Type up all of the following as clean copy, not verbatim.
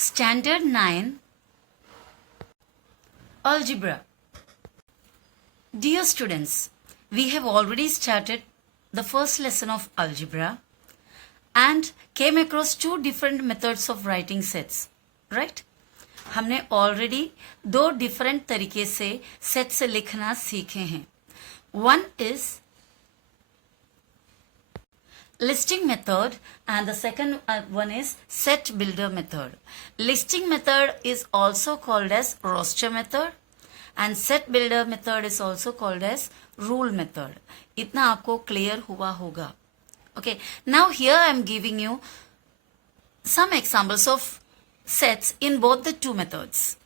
Standard 9 Algebra. Dear students, we have already started the first lesson of algebra and came across two different methods of writing sets, right? हमने already दो different तरीके से set से लिखना सीखे हैं. One is listing method and the second one is set builder method. Listing method is also called as roster method and set builder method is also called as rule method. इतना आपको clear हुआ होगा. Okay, now here I am giving you some examples of sets in both the two methods.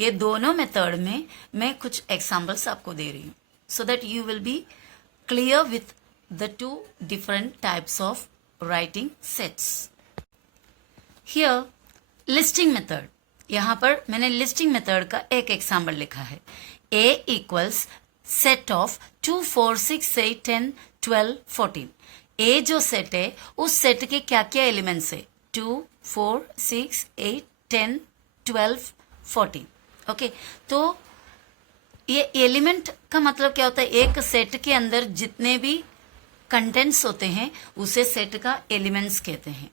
ये दोनों method में मैं कुछ examples आपको दे रही हूँ so that you will be clear with the two different types of writing sets. Here listing method. यहाँ पर मैंने listing method का एक example लिखा है. A equals set of 2, 4, 6, 8, 10, 12, 14. A जो सेट है उस सेट के क्या क्या एलिमेंट्स है? 2, 4, 6, 8, 10, 12, 14. ओके, तो ये एलिमेंट का मतलब क्या होता है? एक सेट के अंदर जितने भी कंटेंट्स होते हैं उसे सेट का एलिमेंट्स कहते हैं.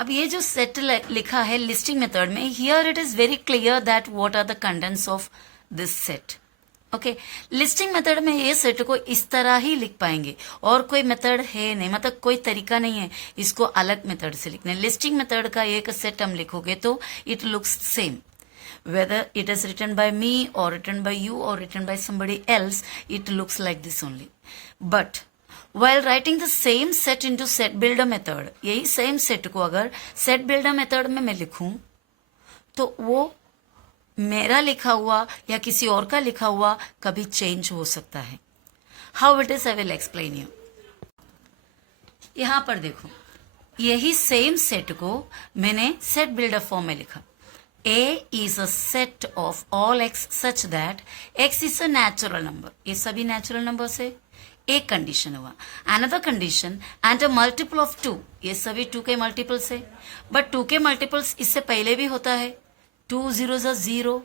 अब ये जो सेट लिखा है लिस्टिंग मेथड में, here it is very clear that what are the contents of this set. Okay, listing method में ये सेट को इस तरह ही लिख पाएंगे और कोई मेथड है नहीं, मतलब कोई तरीका नहीं है इसको अलग मेथड से लिखने. लिस्टिंग मेथड का एक सेट हम लिखोगे तो it looks same. Whether it is written by me or written by you or written by somebody else, it looks like this only. But while writing the same set into set builder method, यही same set को अगर set builder method में मैं लिखूं तो वो मेरा लिखा हुआ या किसी और का लिखा हुआ कभी चेंज हो सकता है. How it is I will explain you. यहाँ पर देखो, यही सेम सेट को मैंने set builder फॉर्म में लिखा. A is a set of all x such that x is a natural number. ये सभी natural numbers है. एक कंडीशन हुआ. Another condition and a multiple of 2. ये सभी 2 के मल्टीपल्स है. बट 2 के मल्टीपल्स इससे पहले भी होता है. 2 0 0,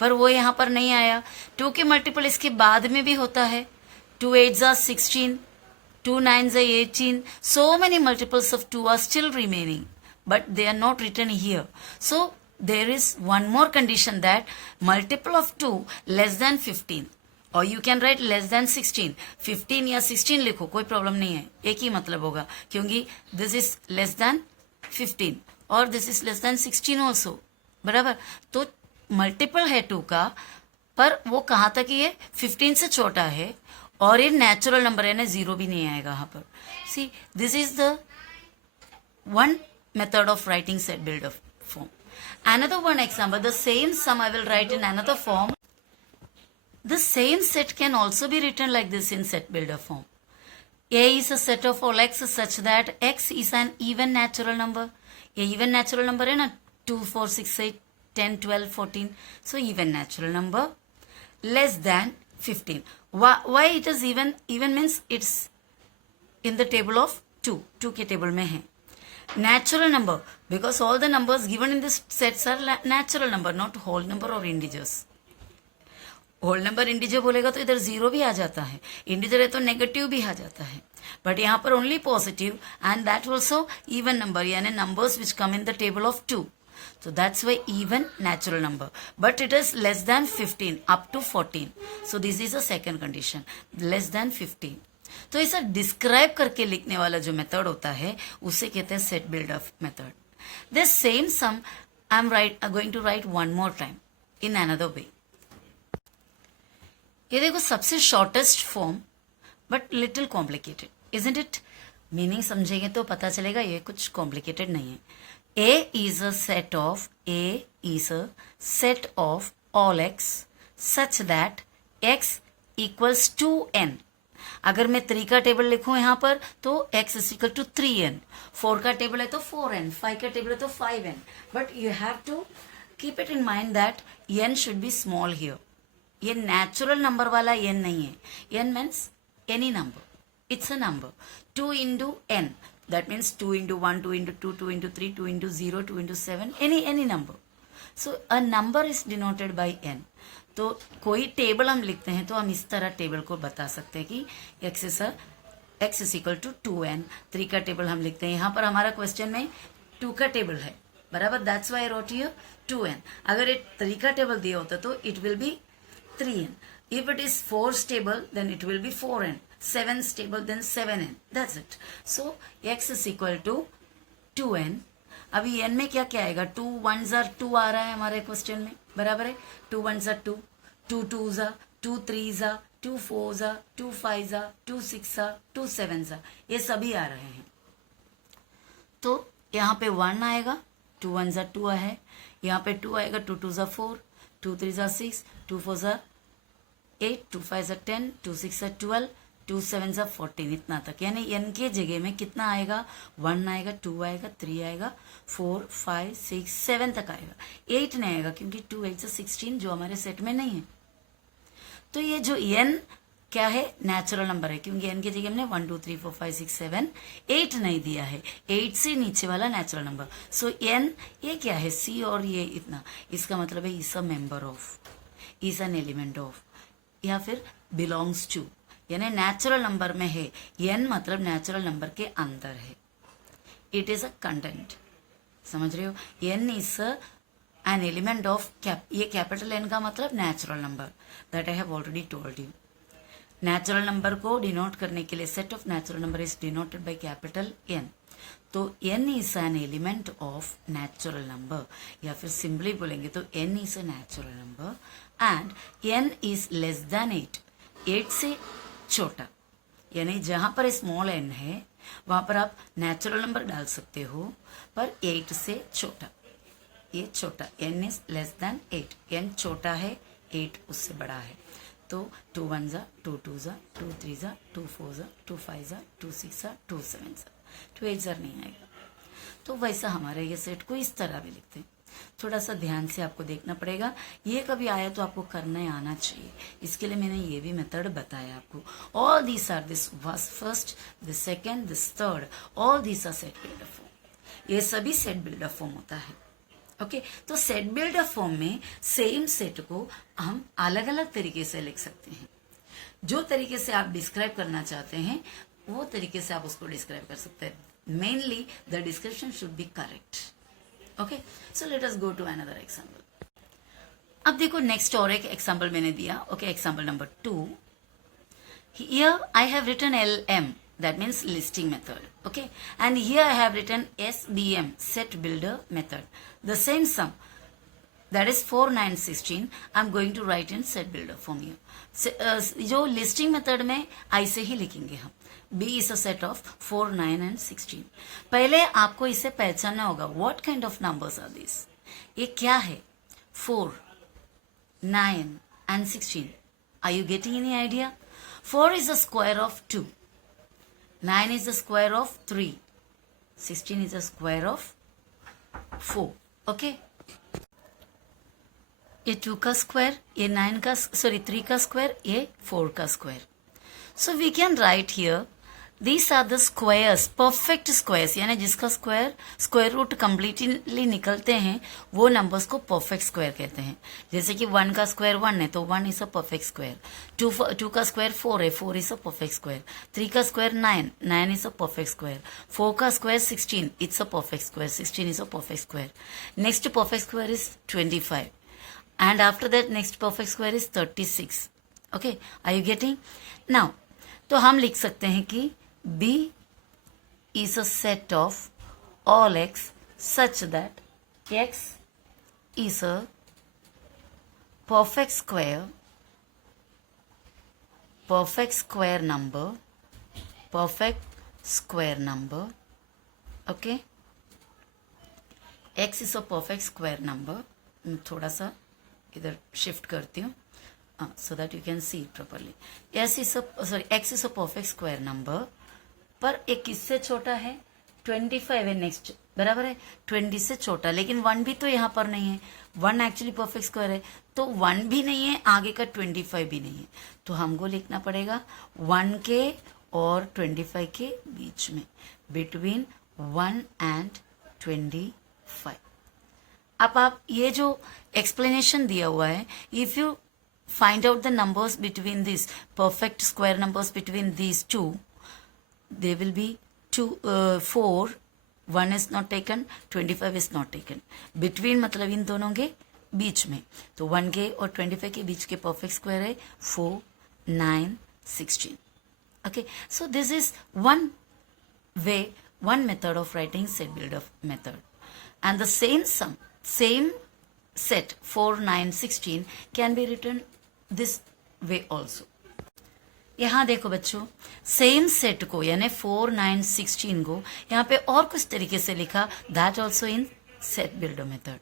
पर वो यहाँ पर नहीं आया. 2 के मल्टीपल इसके बाद में भी होता है. 2 8 16, 2 9 18. So many multiples of 2 are still remaining, but they are not written here. So there is one more condition that multiple of 2 less than 15 or you can write less than 16. 15 या 16 लिखो, कोई problem नहीं है, एक ही मतलब होगा क्योंकि this is less than 15 और this is less than 16 also. बराबर. तो मल्टीपल है 2 का, पर वो कहाँ तक ये 15 से छोटा है और ये नेचुरल नंबर है ना, 0 भी नहीं आएगा यहाँ पर. See, this is the one method of writing set builder form. Another one example, the same sum I will write in another form. The same set can also be written like this in set builder form. A is a set of all x such that x is an even natural number. ये even natural number है ना, 2, 4, 6, 8, 10, 12, 14. So even natural number less than 15. Why it is even? Even means it's in the table of 2. 2 के table में है. Natural number, because all the numbers given in this sets are natural number, not whole number or integers. Whole number integer बोलेगा तो इधर 0 भी आ जाता है, integer है तो नेगेटिव भी आ जाता है, बट यहाँ पर only positive and that also even number, यानी numbers which come in the table of 2. So that's why even natural number, but it is less than 15 up to 14. So this is a second condition, less than 15. तो इसे describe करके लिखने वाला जो method होता है उसे कहते हैं set builder method. This same sum I am going to write one more time in another way. ये देखो सबसे shortest form but little complicated, isn't it? Meaning समझेंगे तो पता चलेगा ये कुछ कॉम्प्लिकेटेड नहीं है. A is a set of all x such that x equals to n. अगर मैं 3 का टेबल लिखूं यहाँ पर तो x is equal to 3n. 4 का टेबल है तो 4n. 5 का टेबल है तो 5n. But you have to keep it in mind that n should be small here. ये नेचुरल नंबर वाला n नहीं है. n means any number. It's a number. 2 into n. That means 2 into 1, 2 into 2, 2 into 3, 2 into 0, 2 into 7, any number. So a number is denoted by n. तो कोई table हम लिखते हैं तो हम इस तरह टेबल को बता सकते हैं कि x is equal to 2n. 3 का टेबल हम लिखते हैं. यहाँ पर हमारा क्वेश्चन में 2 का टेबल है, बराबर. That's why I wrote here 2n. अगर ये 3 का टेबल दिया होता तो it will be 3n. If it is 4's table, then it will be 4n. 7's table, then 7n. That's it. So x is equal to 2n. अभी n में क्या क्या आएगा? 2 1s are 2 आ रहा है हमारे क्वेश्चन में, बराबर है. 2 1s are 2, 2 2s are 2 3s are 2 4s are 2 5s are 2 6s are 2 7s are. ये सभी आ रहे हैं. तो यहाँ पे 1 आएगा, 2 1s are 2 है. यहाँ पे 2 आएगा, 2 2s are 4, 2 3s are 6, 2 4s are 8, 2 5s are 10, 2 6s are 12, 2 7s are 14. इतना तक. यानी n के जगह में कितना आएगा? 1 आएगा, 2 आएगा, 3 आएगा, 4 5 6 7 तक आएगा. 8 नहीं आएगा क्योंकि 2 8 16 जो हमारे सेट में नहीं है. तो ये जो n क्या है? नेचुरल नंबर है, क्योंकि n की जगह हमने 1 2 3 4 5 6 7 8 नहीं दिया है. 8 से नीचे वाला नेचुरल नंबर. सो n ये क्या है? c और ये इतना. इसका मतलब है is a member of, is an element of, या फिर बिलोंग्स टू. यानी नेचुरल नंबर में है. n मतलब नेचुरल नंबर के अंदर है. It is a content. समझ रहे हो? n is an element of ये कैपिटल n का मतलब natural number. That I have already told you. Natural number को डिनोट करने के लिए set of natural number is denoted by capital n. तो n is an element of natural number, या फिर सिंपली बोलेंगे तो n is a natural number and n is less than 8. 8 से छोटा. यानी जहां पर स्मॉल n है वहां पर आप नेचुरल नंबर डाल सकते हो, पर 8 से छोटा. ये छोटा. n is less than 8. n छोटा है, 8 उससे बड़ा है. तो 2 1s are 2 2s are 2 3s are 2 4s are 2 5s are 2 6s are 2 7s are 2 8s are नहीं आएगा. तो वैसा हमारे ये सेट को इस तरह भी लिखते हैं. थोड़ा सा ध्यान से आपको देखना पड़ेगा. ये कभी आया तो आपको करना आना चाहिए. इसके लिए मैंने ये भी मेथड बताया आपको. All these are this first, this second, this third, all these are set builder form. ये सभी सेट बिल्डर फॉर्म होता है. ओके तो सेट बिल्डर फॉर्म में सेम सेट को हम अलग अलग तरीके से लिख सकते हैं. जो तरीके से आप डिस्क्राइब करना चाहते हैं वो तरीके से आप उसको डिस्क्राइब कर सकते हैं. Mainly the description should be correct. Okay so let us go to another example. अब देखो नेक्स्ट और एक एग्जांपल मैंने दिया. Okay example number 2. Here I have written LM, that means listing method. Okay, and here I have written SBM, set builder method. The same sum, that is 4 9 16. I'm going to write in set builder form here. जो listing method में ऐसे ही लिखेंगे हम. B is a set of 4 9 and 16. पहले आपको इसे पहचानना होगा. What kind of numbers are these? ये क्या है? 4 9 and 16. Are you getting any idea? 4 is the square of 2. 9 is the square of 3. 16 is the square of 4. Okay. ये 2 का स्क्वायर, ये 9 का 3 का स्क्वायर, ये 4 का square. So we can write here these are the squares, perfect squares. यानी जिसका square root completely निकलते हैं वो नंबर्स को परफेक्ट स्क्वायर कहते हैं. जैसे कि 1 का स्क्वायर 1 है तो 1 इज अ परफेक्ट स्क्वायर. 2 का स्क्वायर 4 है, 4 इज अ परफेक्ट स्क्वायर. 3 का square 9, 9 is a perfect square. 4 का square 16, it's a perfect square. 16 is a perfect square. Next perfect square is 25 and after that next perfect square is 36. Okay, are you getting? Now तो हम लिख सकते हैं कि B is a set of all x such that x is a perfect square number. Okay, x is a perfect square number. थोड़ा सा इधर shift करती हूँ so that you can see it properly. x is a perfect square number. पर एक किससे छोटा है? 25 है नेक्स्ट, बराबर है 20 से छोटा. लेकिन 1 भी तो यहाँ पर नहीं है. 1 एक्चुअली परफेक्ट स्क्वायर है तो 1 भी नहीं है, आगे का 25 भी नहीं है. तो हमको लिखना पड़ेगा 1 के और 25 के बीच में, बिटवीन 1 एंड 25। अब आप ये जो एक्सप्लेनेशन दिया हुआ है, if you find out the numbers between these perfect square numbers between these two, they will be 4, 1 is not taken, 25 is not taken, between मतलब इन दोनों के बीच में, तो 1 के और 25 के बीच के perfect square है 4, 9, 16. Okay, so this is one way, one method of writing set builder method, and the same sum, same set 4, 9, 16 can be written this way also. यहाँ देखो बच्चों, सेम सेट को यानी 4, 9, 16 को यहाँ पे और कुछ तरीके से लिखा, that also in set builder method.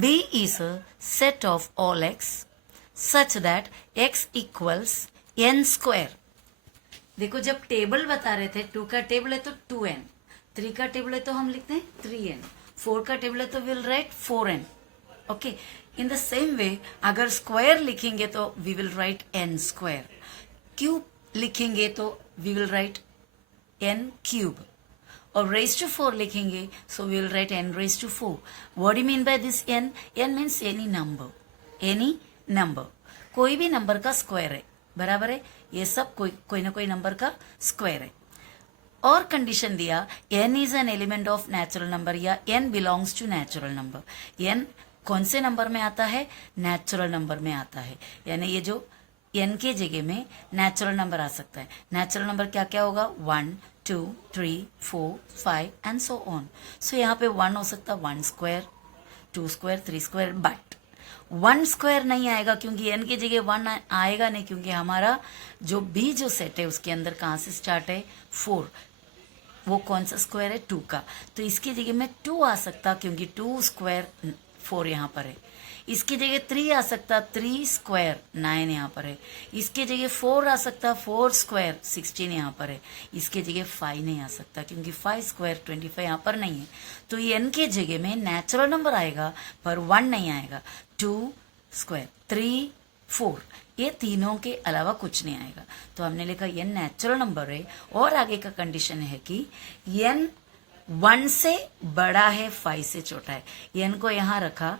B is a set of all x such that x equals n square. देखो जब टेबल बता रहे थे, 2 का टेबल है तो 2n, 3 का टेबल है तो हम लिखते हैं 3n, 4 का टेबल है तो will write 4n. Okay, in the same way अगर स्क्वायर लिखेंगे तो we will write n square, cube लिखेंगे तो we will write n cube, और रेज टू 4 लिखेंगे so we will write n raise to 4. What do mean by this n? n means any number, any number, कोई भी number का square है, बराबर है, ये सब कोई ना कोई नंबर का स्क्वायर है. और कंडीशन दिया n is an element of natural number या n belongs to natural number. n कौन से नंबर में आता है? नेचुरल नंबर में आता है, यानी ये जो n के जगह में नेचुरल नंबर आ सकता है. नेचुरल नंबर क्या क्या होगा? 1, 2, 3, 4, 5 एंड सो ऑन. सो यहाँ पे 1 हो सकता है 1 square, 2 square, 3 square, but 1 square नहीं आएगा क्योंकि n की जगह 1 आएगा नहीं, क्योंकि हमारा जो b जो सेट है उसके अंदर कहाँ से स्टार्ट है? 4. वो कौन सा स्क्वायर है? 2 का, तो इसकी जगह में 2 आ सकता क्योंकि 2 स्क्वायर 4 यहाँ पर है. इसकी जगह 3 आ सकता, 3 स्क्वायर 9 यहाँ पर है. इसके जगह 4 आ सकता, 4 स्क्वायर 16 यहाँ पर है. इसके जगह 5 नहीं आ सकता क्योंकि 5 स्क्वायर 25 यहाँ पर नहीं है. तो ये n के जगह में नेचुरल नंबर आएगा पर 1 नहीं आएगा. 2 स्क्वायर, 3, 4, ये तीनों के अलावा कुछ नहीं आएगा. तो हमने लिखा n नेचुरल नंबर है, और आगे का कंडीशन है कि n 1 से बड़ा है, 5 से छोटा है. n को यहाँ रखा,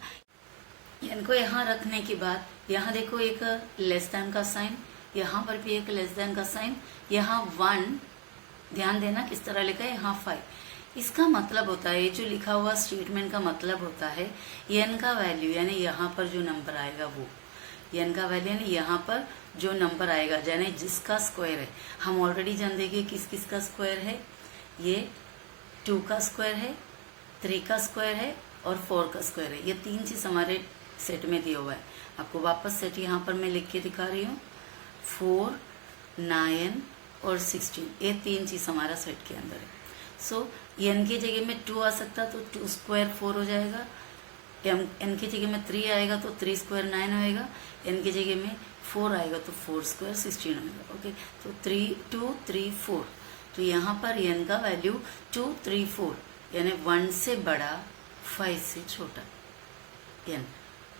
n को यहाँ रखने के बाद यहाँ देखो एक लेस देन का साइन, यहाँ पर भी एक लेस देन का साइन, यहाँ 1, ध्यान देना किस तरह लिखा है, यहाँ 5. इसका मतलब होता है, ये जो लिखा हुआ स्टेटमेंट का मतलब होता है n का वैल्यू यानी यहाँ पर जो नंबर आएगा वो n का वैल्यू यानी यहाँ पर जो नंबर आएगा, यानी जिसका स्क्वायर है. हम ऑलरेडी जान देंगे किस किस का स्क्वायर है. ये 2 का स्क्वायर है, 3 का स्क्वायर है और 4 का स्क्वायर है. ये 3 चीज हमारे सेट में दिया हुआ है. आपको वापस सेट यहाँ पर मैं लिख के दिखा रही हूँ. 4, 9 और 16, ये 3 चीज हमारा सेट के अंदर है. सो n की जगह में 2 आ सकता तो 2 स्क्वायर 4 हो जाएगा. n की जगह में 3 आएगा तो 3 स्क्वायर 9 होएगा. n की जगह में 4 आएगा तो 4 स्क्वायर 16 होएगा. ओके, तो 2, 3, 4. तो यहाँ पर n का वैल्यू 2, 3, 4 यानी 1 से बड़ा 5 से छोटा n,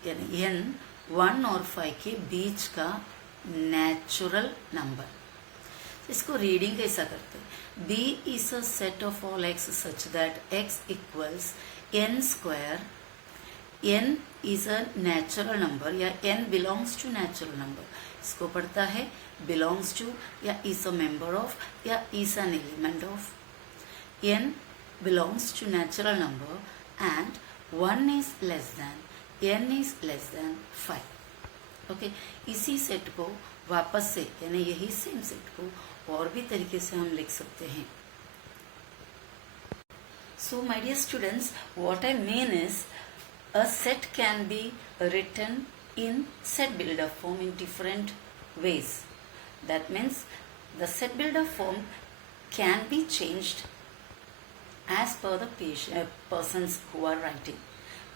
यानी n 1 और 5 के बीच का नेचुरल नंबर. इसको रीडिंग कैसा करते हैं? B is a set of all x such that x equals n square. n is a natural number या n belongs to natural number. इसको पढ़ता है belongs to या is a member of या is an element of. n belongs to natural number and 1 is less than, n is less than 5. Okay, इसी set को वापस से यानी यही सेम सेट को और भी तरीके से हम लिख सकते हैं. So my dear students, what I mean is a set can be written in set builder form in different ways. That means the set builder form can be changed as per the persons who are writing.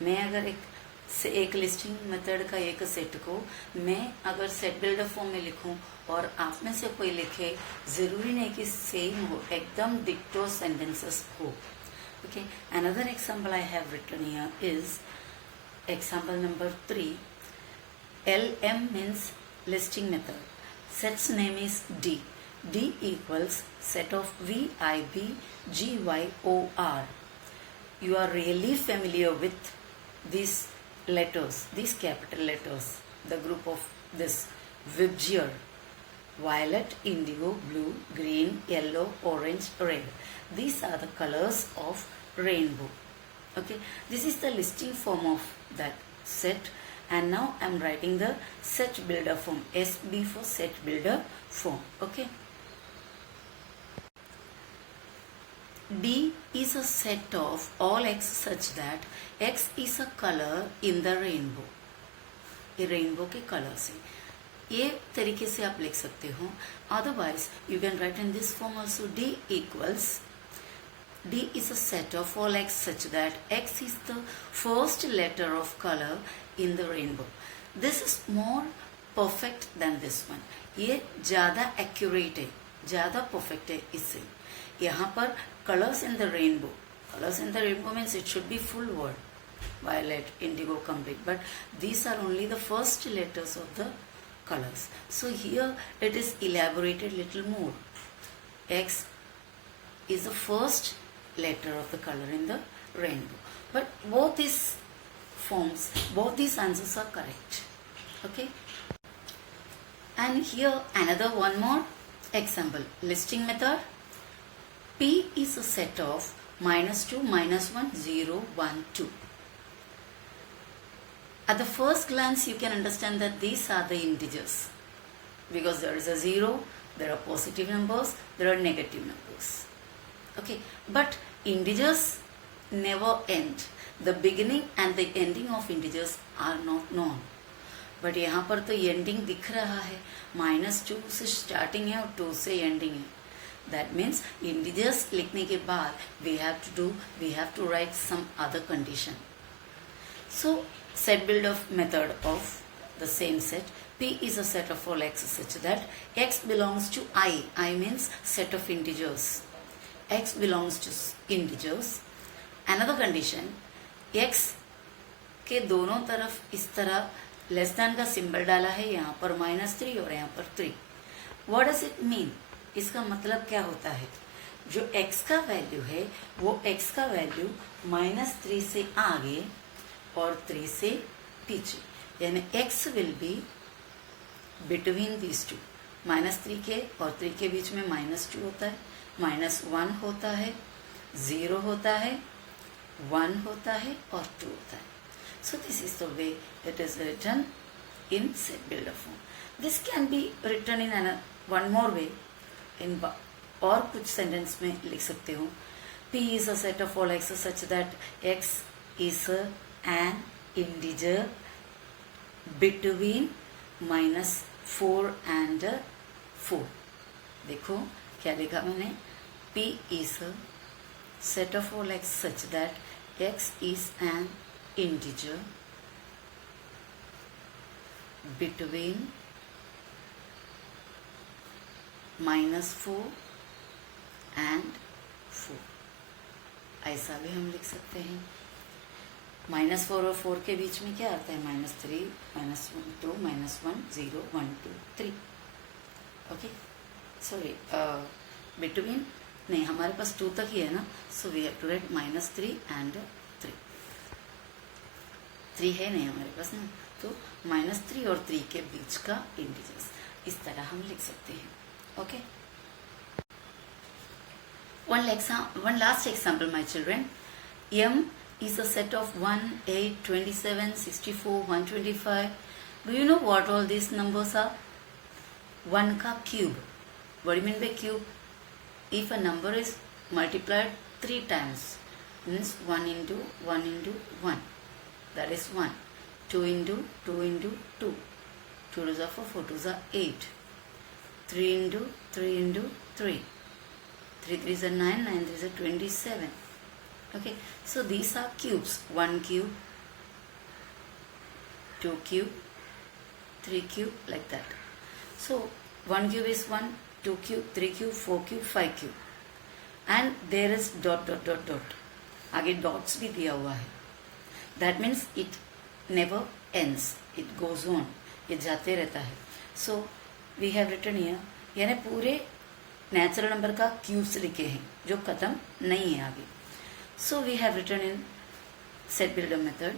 मैं अगर एक listing method का एक set को मैं अगर set builder form में लिखूं और आप में से कोई लिखे, जरूरी नहीं कि सेम हो, एकदम डिक्टो सेंटेंसेस हो. Okay, another example I have written here is example number 3. LM means listing method. Set's name is D. D equals set of V, I, B, G, Y, O, R. You are really familiar with these letters, these capital letters, the group of this VIBGYOR. Violet, indigo, blue, green, yellow, orange, red. These are the colors of rainbow. Okay, this is the listing form of that set, and now I am writing the set builder form. SB for set builder form. Okay. D is a set of all x such that x is a color in the rainbow. ये rainbow के colour से ये तरीके से आप लिख सकते हो. Otherwise you can write in this form also. D equals D is a set of all x such that x is the first letter of color in the rainbow. This is more perfect than this one. ये ज़्यादा accurate है, ज़्यादा perfect है इससे. यहाँ पर colors in the rainbow. Colors in the rainbow means it should be full word. Violet, indigo, complete. But these are only the first letters of the colors. So here it is elaborated little more. X is the first letter of the color in the rainbow. But both these forms, both these answers are correct. Okay. And here another one more example. Listing method. P is a set of -2, -1, 0, 1, 2. At the first glance, you can understand that these are the integers. Because there is a 0, there are positive numbers, there are negative numbers. Okay, but integers never end. The beginning and the ending of integers are not known. But यहाँ पर तो ending दिख रहा है. -2 से starting है और 2 से ending है. That means integers लिखने के बाद we have to write some other condition. So set builder method of the same set. P is a set of all x such that x belongs to I. I means set of integers. X belongs to integers. Another condition, x के दोनों तरफ इस तरह less than का symbol डाला है. यहाँ पर -3 और यहाँ पर 3. What does it mean? इसका मतलब क्या होता है? जो x का वैल्यू है वो x का वैल्यू -3 से आगे और 3 से पीछे, यानी x will be between these two. -3 के और 3 के बीच में -2 होता है, -1 होता है, 0 होता है, 1 होता है और 2 होता है. So this is the way it is written in set builder form. This can be written in one more way. In और कुछ सेंटेंस में लिख सकते हो. P is a set of all x such that x is an integer between -4 and 4. देखो क्या लिखा मैंने. P is a set of all x such that x is an integer between -4 and 4. ऐसा भी हम लिख सकते हैं. -4 और 4 के बीच में क्या आता है? -3, -2, -1, 0, 1, 2, 3. ओके, सॉरी, बिटवीन नहीं, हमारे पास 2 तक ही है ना. So we have to write -3 and 3. 3 है नहीं हमारे पास ना, तो -3 और 3 के बीच का इंटीजर्स इस तरह हम लिख सकते हैं. Okay. One last example, my children. M is a set of 1, 8, 27, 64, 125. Do you know what all these numbers are? 1 का cube. What do you mean by cube? If a number is multiplied 3 times, means 1 into 1 into 1. That is 1. 2 into 2 into 2. 2 to the 4, 4 to the 8. 3 into 3 into 3. 3 3s are 9, 9 3s are 27. Okay, so these are cubes. 1 cube, 2 cube, 3 cube, like that. So 1 cube is 1, 2 cube, 3 cube, 4 cube, 5 cube. And there is dot dot dot dot. आगे dots भी दिया हुआ है. That means it never ends. It goes on. ये जाते रहता है. So we have written here, यानी पूरे नेचुरल नंबर का क्यूब्स लिखे हैं जो खत्म नहीं है आगे. So we have written in set builder method,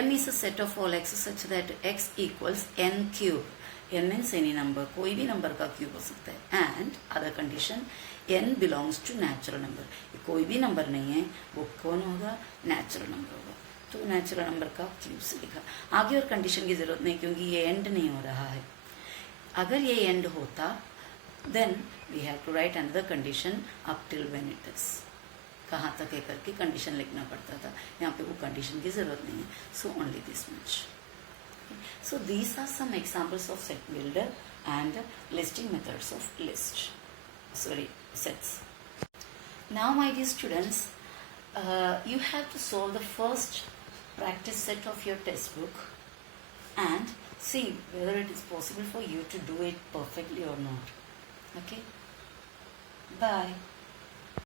m is a set of all x such that x equals n cube. n means any number, कोई भी नंबर का क्यूब हो सकता है. and other condition, n belongs to natural number. कोई भी number नहीं है, वो कौन होगा? नेचुरल नंबर होगा. तो नेचुरल नंबर का क्यूब से लिखा. आगे और कंडीशन की जरूरत नहीं क्योंकि ये एंड नहीं हो रहा है. अगर ये एंड होता then we have to write another condition up till when it is. कहाँ तक है करके कंडीशन लिखना पड़ता था. यहाँ पे वो कंडीशन की जरूरत नहीं है. So only this much. So these are some examples of set builder and listing methods of sets. Now my dear students, you have to solve the first practice set of your textbook and see whether it is possible for you to do it perfectly or not. Okay? Bye.